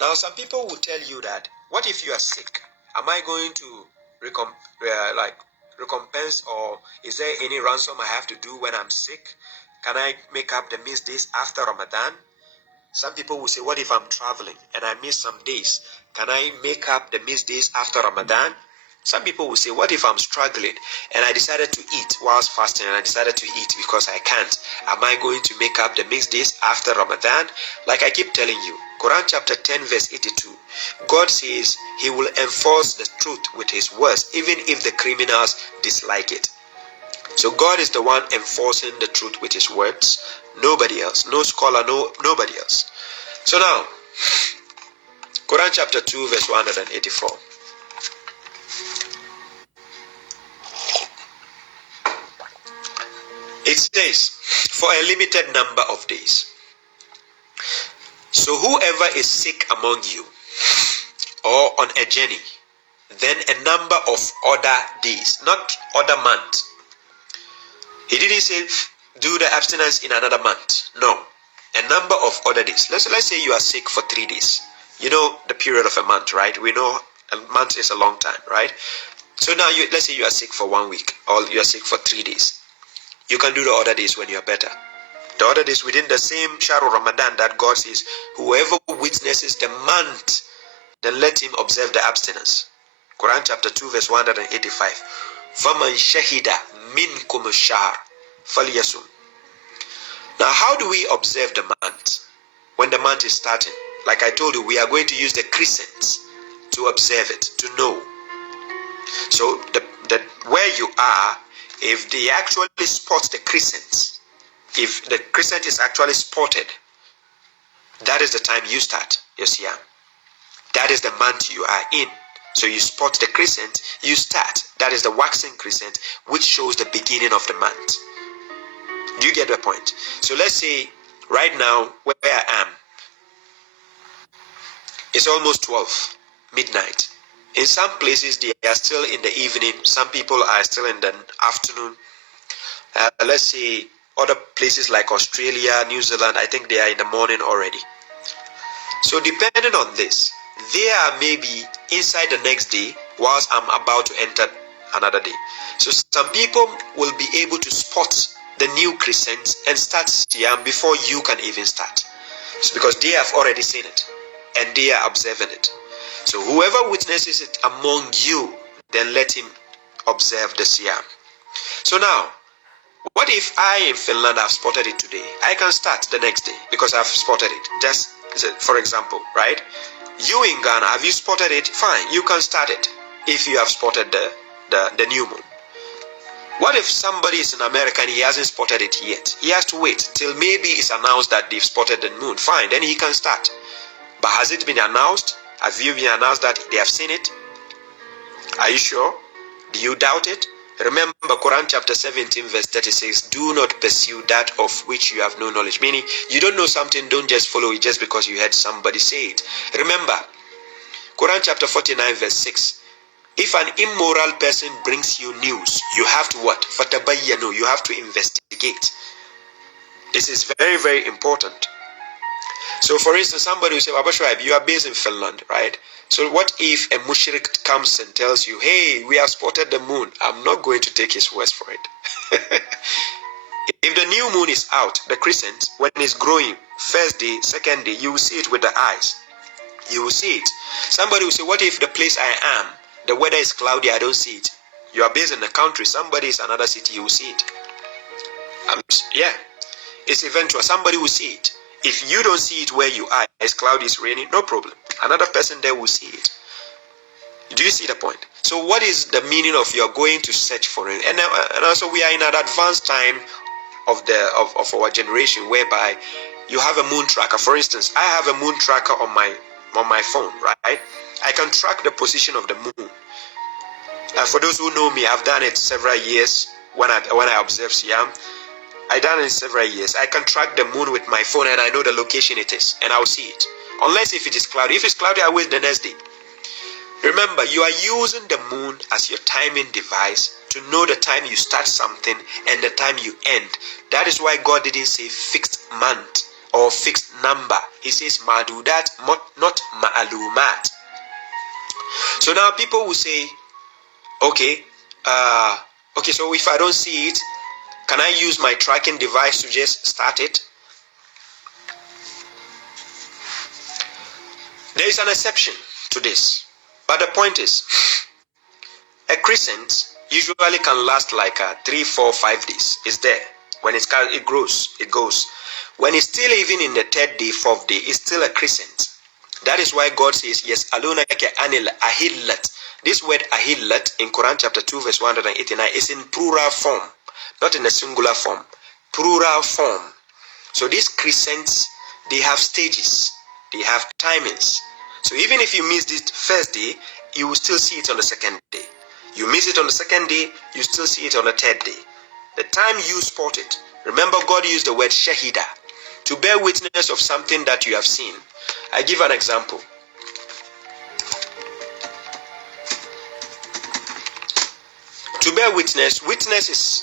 Now, some people will tell you that, what if you are sick? Am I going to recompense, or is there any ransom I have to do when I'm sick? Can I make up the missed days after Ramadan? Some people will say, what if I'm traveling and I miss some days? Can I make up the missed days after Ramadan? Some people will say, what if I'm struggling and I decided to eat whilst fasting, and I decided to eat because I can't? Am I going to make up the missed days after Ramadan? Like I keep telling you, Quran chapter 10 verse 82, God says he will enforce the truth with his words, even if the criminals dislike it. So God is the one enforcing the truth with his words. Nobody else. No scholar, nobody else. So now, Quran chapter 2 verse 184. It says, for a limited number of days. So whoever is sick among you, or on a journey, then a number of other days, not other months. He didn't say do the abstinence in another month. No, a number of other days. Let's say you are sick for 3 days. You know the period of a month, right? We know a month is a long time, right? So now let's say you are sick for 1 week, or you are sick for 3 days. You can do the other days when you are better. The other days within the same Shahru Ramadan that God says, whoever witnesses the month, then let him observe the abstinence. Quran chapter 2 verse 185. فَمَنْ شَهِدَ مِنْكُمُ الشَّهْرَ فَلْيَصُمْ. Now, how do we observe the month? When the month is starting, like I told you, we are going to use the crescent to observe it, to know. So where you are, if they actually spot the crescent, if the crescent is actually spotted, that is the time you start your Siyam. That is the month you are in. So you spot the crescent, you start. That is the waxing crescent, which shows the beginning of the month. Do you get the point? So let's say right now where I am, it's almost 12 midnight. In some places they are still in the evening. Some people are still in the afternoon. Let's say other places like Australia, New Zealand, I think they are in the morning already. So depending on this, they are maybe inside the next day whilst I'm about to enter another day. So some people will be able to spot the new crescent and start Siyam before you can even start. It's because they have already seen it and they are observing it. So whoever witnesses it among you, then let him observe the Siyam. So now, what if I in Finland have spotted it today? I can start the next day because I've spotted it. Just for example, right? You in Ghana, have you spotted it? Fine, you can start it if you have spotted the new moon. What if somebody is in America and he hasn't spotted it yet? He has to wait till maybe it's announced that they've spotted the moon. Fine, then he can start. But has it been announced? Have you been announced that they have seen it? Are you sure? Do you doubt it? Remember Quran chapter 17 verse 36, do not pursue that of which you have no knowledge. Meaning, you don't know something, don't just follow it just because you heard somebody say it. Remember, Quran chapter 49 verse 6, if an immoral person brings you news, you have to what? Fatabayyanu, you have to investigate. This is very, very important. So for instance, somebody will say, Abba Shuaib, you are based in Finland, right? So what if a mushrik comes and tells you, hey, we have spotted the moon? I'm not going to take his words for it. If the new moon is out, the crescent, when it's growing, first day, second day, you will see it with the eyes. You will see it. Somebody will say, what if the place I am, the weather is cloudy, I don't see it? You are based in the country, somebody is another city, you will see it. Yeah, it's eventual. Somebody will see it. If you don't see it where you are, it's cloudy, it's raining, no problem. Another person there will see it. Do you see the point? So what is the meaning of you're going to search for it? And also we are in an advanced time of our generation whereby you have a moon tracker. For instance, I have a moon tracker on my phone, right? I can track the position of the moon. For those who know me, I've done it several years when I observe Siam. I done it several years. I can track the moon with my phone and I know the location it is and I'll see it. Unless if it is cloudy. If it's cloudy, I wait the next day. Remember, you are using the moon as your timing device to know the time you start something and the time you end. That is why God didn't say fixed month or fixed number. He says madudat, not ma'lumat. So now people will say, okay, so if I don't see it, can I use my tracking device to just start it? There is an exception to this, but the point is, a crescent usually can last like 3, 4, 5 days. It's there. When it grows, it goes. When it's still even in the 3rd day, 4th day, it's still a crescent. That is why God says, yes, alunaka anil ahillat. This word ahillat in Quran chapter 2 verse 189 is in plural form, not in a singular form. Plural form. So these crescents, they have stages. They have timings. So even if you miss this 1st day, you will still see it on the 2nd day. You miss it on the 2nd day, you still see it on the 3rd day. The time you spot it, remember God used the word shahida to bear witness of something that you have seen. I give an example. To bear witness, witness is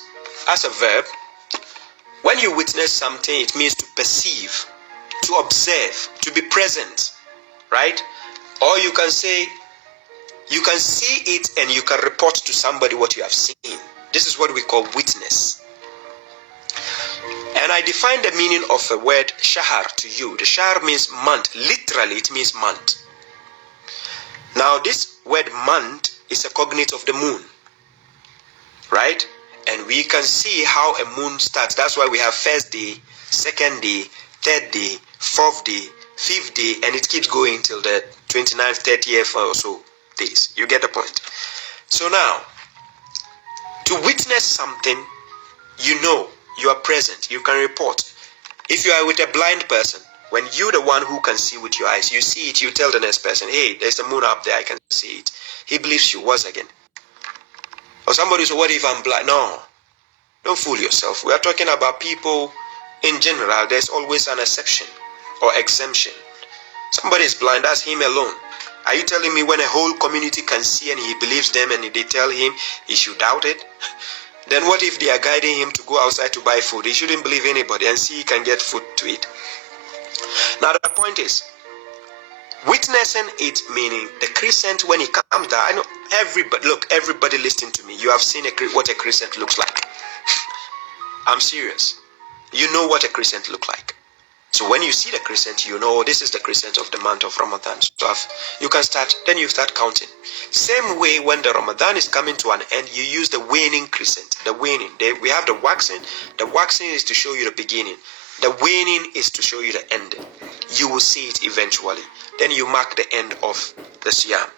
as a verb. When you witness something, it means to perceive, to observe, to be present, right? Or you can say, you can see it and you can report to somebody what you have seen. This is what we call witness. And I define the meaning of the word shahar to you. The shahar means month. Literally, it means month. Now, this word month is a cognate of the moon, right? And we can see how a moon starts. That's why we have 1st day, 2nd day, 3rd day, 4th day, 5th day, and it keeps going till the 29th, 30th or so days. You get the point. So now, to witness something, you know, you are present, you can report. If you are with a blind person, when you're the one who can see with your eyes, you see it, you tell the next person, hey, there's a moon up there, I can see it. He believes you. Once again. Or somebody says, what if I'm blind? No, don't fool yourself. We are talking about people in general. There's always an exception or exemption. Somebody is blind, that's him alone. Are you telling me when a whole community can see and he believes them and they tell him he should doubt it? Then what if they are guiding him to go outside to buy food? He shouldn't believe anybody and see he can get food to eat. Now the point is, witnessing it, meaning the crescent when it comes down. I know everybody, look, everybody listening to me, you have seen what a crescent looks like. I'm serious. You know what a crescent looks like. So when you see the crescent, you know this is the crescent of the month of Ramadan. So you can start, then you start counting. Same way when the Ramadan is coming to an end, you use the waning crescent. The waning. We have the waxing. The waxing is to show you the beginning. The waning is to show you the ending. You will see it eventually. Then you mark the end of the Siyam.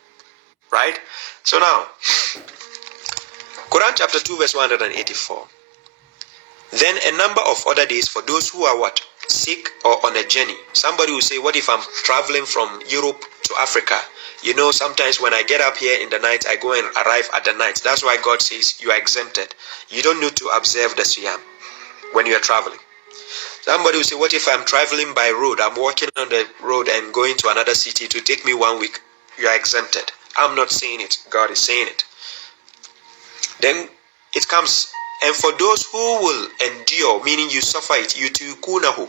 Right? So now, Quran chapter 2 verse 184. Then a number of other days for those who are what? Sick or on a journey. Somebody will say, what if I'm traveling from Europe to Africa? You know, sometimes when I get up here in the night, I go and arrive at the night. That's why God says you are exempted. You don't need to observe the Siyam when you are traveling. Somebody will say, what if I'm traveling by road? I'm walking on the road and going to another city to take me 1 week. You are exempted. I'm not saying it. God is saying it. Then it comes, and for those who will endure, meaning you suffer it, yutikunahu.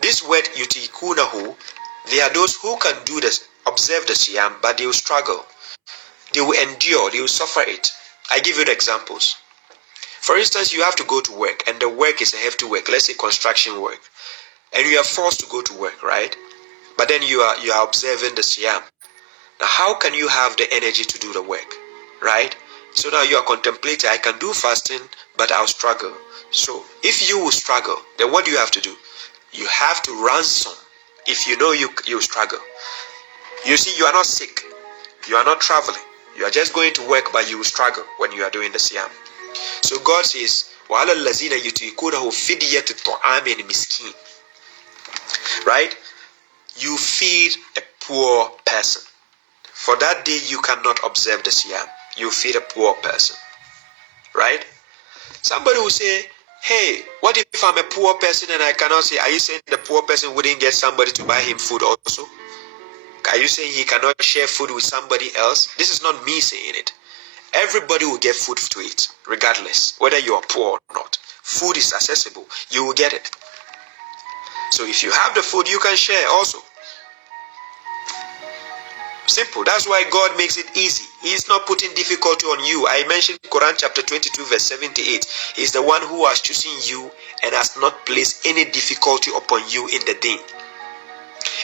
This word yutikunahu, they are those who can do this, observe the Siyam, but they will struggle. They will endure, they will suffer it. I give you the examples. For instance, you have to go to work, and the work is a hefty work. Let's say construction work, and you are forced to go to work, right? But then you are observing the Siyam. Now, how can you have the energy to do the work, right? So now you are contemplating, I can do fasting, but I'll struggle. So if you will struggle, then what do you have to do? You have to ransom. If you know you struggle. You see, you are not sick. You are not traveling. You are just going to work, but you will struggle when you are doing the Siyam. So God says, وَعَلَى الَّذِينَ يُطِيقُونَهُ فِدْيَةُ طَعَامٍ مِسْكِينٍ. Right? You feed a poor person. For that day, you cannot observe the Siyam. You feed a poor person. Right? Somebody will say, hey, what if I'm a poor person and I cannot say, are you saying the poor person wouldn't get somebody to buy him food also? Are you saying he cannot share food with somebody else? This is not me saying it. Everybody will get food to eat, regardless, whether you are poor or not. Food is accessible. You will get it. So if you have the food, you can share also. Simple. That's why God makes it easy. He's not putting difficulty on you. I mentioned Quran chapter 22 verse 78. He's the one who has chosen you and has not placed any difficulty upon you in the deen.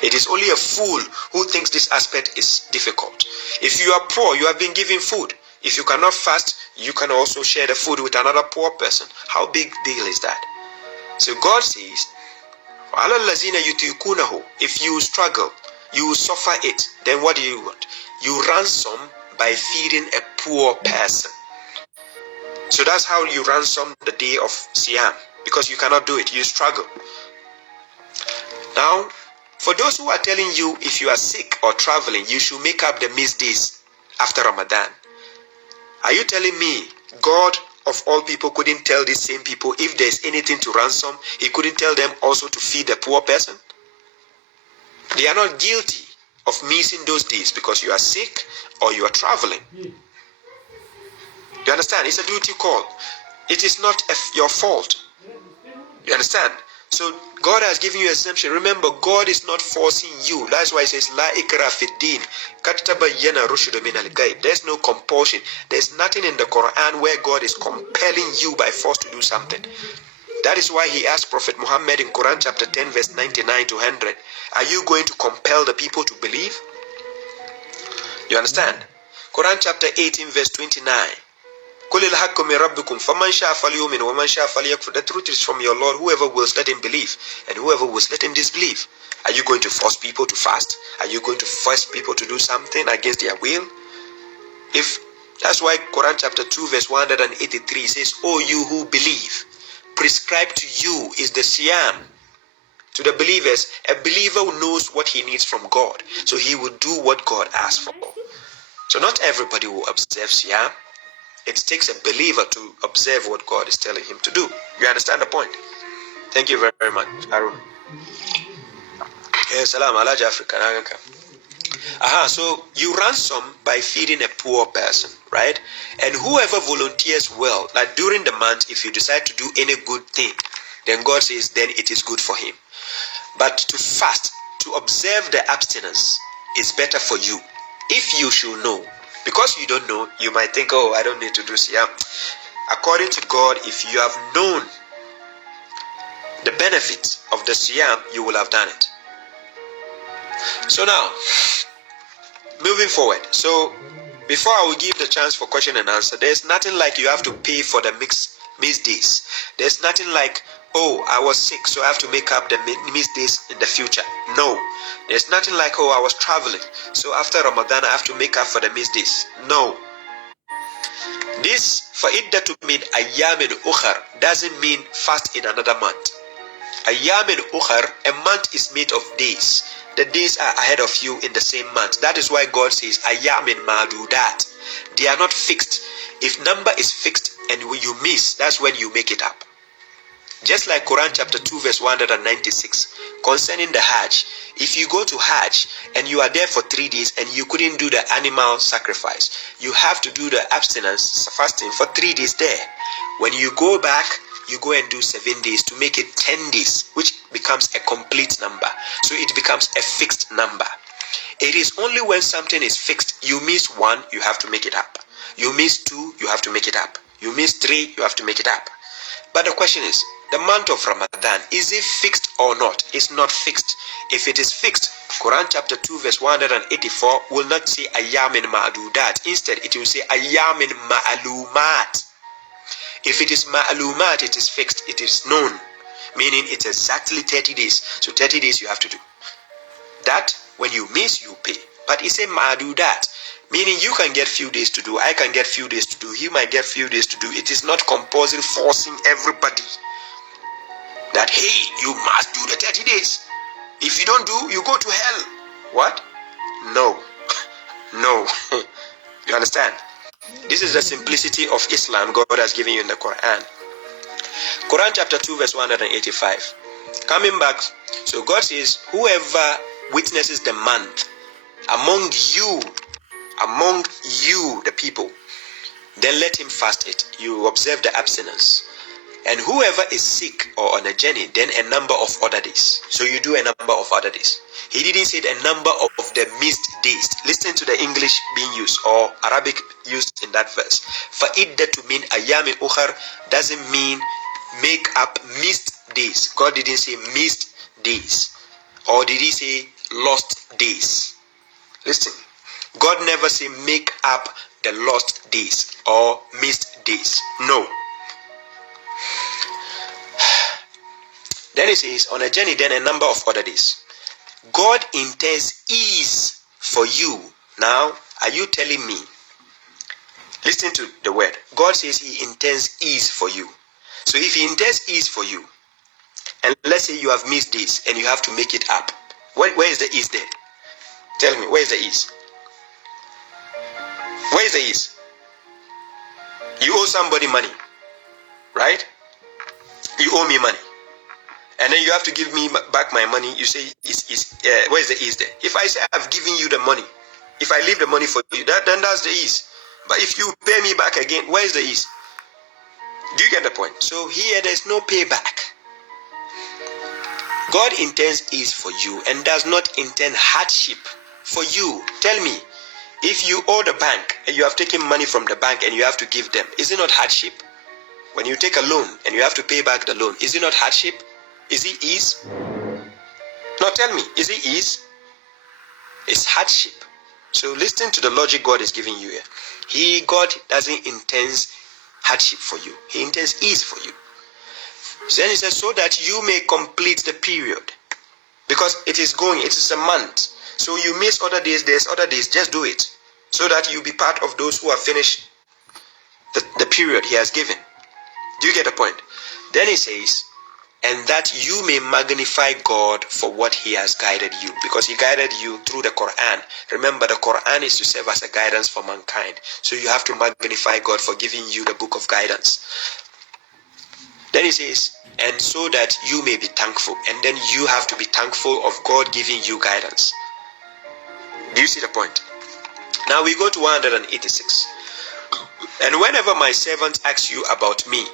It is only a fool who thinks this aspect is difficult. If you are poor, you have been given food. If you cannot fast, you can also share the food with another poor person. How big deal is that? So God says, if you struggle, you suffer it, then what do you want? You ransom by feeding a poor person. So that's how you ransom the day of Siam, because you cannot do it, you struggle. Now, for those who are telling you if you are sick or traveling, you should make up the missed days after Ramadan. Are you telling me God of all people couldn't tell these same people if there's anything to ransom, he couldn't tell them also to feed the poor person? They are not guilty of missing those days because you are sick or you are traveling. You understand? It's a duty call. It is not your fault. You understand? So God has given you exemption. Remember, God is not forcing you. That's why it says, La ikra fid din. There's no compulsion. There's nothing in the Quran where God is compelling you by force to do something. That is why he asked Prophet Muhammad in Quran chapter 10 verse 99 to 100, are you going to compel the people to believe? You understand? Quran chapter 18 verse 29. The truth is from your Lord. Whoever wills, let him believe, and whoever wills, let him disbelieve. Are you going to force people to fast? Are you going to force people to do something against their will? If that's why Quran chapter 2 verse 183 says, "O you who believe, prescribed to you is the Siyam." To the believers, a believer knows what he needs from God, so he will do what God asks for. So not everybody will observe Siyam. It takes a believer to observe what God is telling him to do. You understand the point? Thank you very, very much, Arun. Yes, salam, Alaj African. So you ransom by feeding a poor person, right? And whoever volunteers well, like during the month, if you decide to do any good thing, then God says, then it is good for him. But to fast, to observe the abstinence is better for you. If you should know, because you don't know, you might think, oh, I don't need to do Siyam. According to God, if you have known the benefits of the Siyam, you will have done it. So now, moving forward. So before I will give the chance for question and answer, there's nothing like you have to pay for the missed days. There's nothing like, oh, I was sick, so I have to make up the missed days in the future. No. There's nothing like, oh, I was traveling, so after Ramadan I have to make up for the missed days. No. This fa'iddatu min ayyamin ukhar doesn't mean fast in another month. Ayyamin ukhar, a month is made of days. The days are ahead of you in the same month. That is why God says ayyamin ma'dudat. They are not fixed. If number is fixed and you miss, that's when you make it up. Just like Quran chapter 2 verse 196 concerning the Hajj. If you go to Hajj and you are there for 3 days and you couldn't do the animal sacrifice, you have to do the abstinence fasting for 3 days there. When you go back, you go and do 7 days to make it 10 days, which becomes a complete number. So it becomes a fixed number. It is only when something is fixed, you miss 1, you have to make it up. You miss 2, you have to make it up. You miss 3, you have to make it up. But the question is, the month of Ramadan, is it fixed or not? It's not fixed. If it is fixed, Quran chapter 2 verse 184 will not say ayyamin ma'adudat. Instead, it will say ayyamin ma'alumat. If it is ma'alumat, it is fixed. It is known, meaning it's exactly 30 days. So 30 days you have to do. That, when you miss, you pay. But it's a ma'adudat, meaning you can get few days to do. I can get few days to do. He might get few days to do. It is not compulsory, forcing everybody that, hey, you must do the 30 days. If you don't do, you go to hell. What? No. No. You understand? This is the simplicity of Islam God has given you in the Quran. Quran chapter 2 verse 185. Coming back, so God says, whoever witnesses the month among you, the people, then let him fast it. You observe the abstinence. And whoever is sick or on a journey, then a number of other days. So you do a number of other days. He didn't say a number of the missed days. Listen to the English being used or Arabic used in that verse. فَإِدَّةُ مِنْ أَيَّامٍ أُخَرٍ doesn't mean make up missed days. God didn't say missed days. Or did he say lost days? Listen. God never say make up the lost days or missed days. No. Then he says, on a journey, then a number of other days. God intends ease for you. Now, are you telling me? Listen to the word. God says he intends ease for you. So if he intends ease for you, and let's say you have missed this and you have to make it up, where is the ease there? Tell me, where is the ease? Where is the ease? You owe somebody money, right? You owe me money. And then you have to give me back my money. You say, where is the ease there? If I say I've given you the money, if I leave the money for you, then that's the ease. But if you pay me back again, where is the ease? Do you get the point? So here there's no payback. God intends ease for you and does not intend hardship for you. Tell me, if you owe the bank and you have taken money from the bank and you have to give them, is it not hardship? When you take a loan and you have to pay back the loan, is it not hardship? Is it ease? Now tell me, is it ease? It's hardship. So listen to the logic God is giving you here. God doesn't intend hardship for you. He intends ease for you. Then he says, so that you may complete the period. Because it is a month. So you miss other days, there's other days, just do it. So that you be part of those who have finished the period he has given. Do you get the point? Then he says, and that you may magnify God for what he has guided you. Because he guided you through the Quran. Remember, the Quran is to serve as a guidance for mankind. So you have to magnify God for giving you the book of guidance. Then he says, and so that you may be thankful. And then you have to be thankful of God giving you guidance. Do you see the point? Now we go to 186. And whenever my servant asks you about me,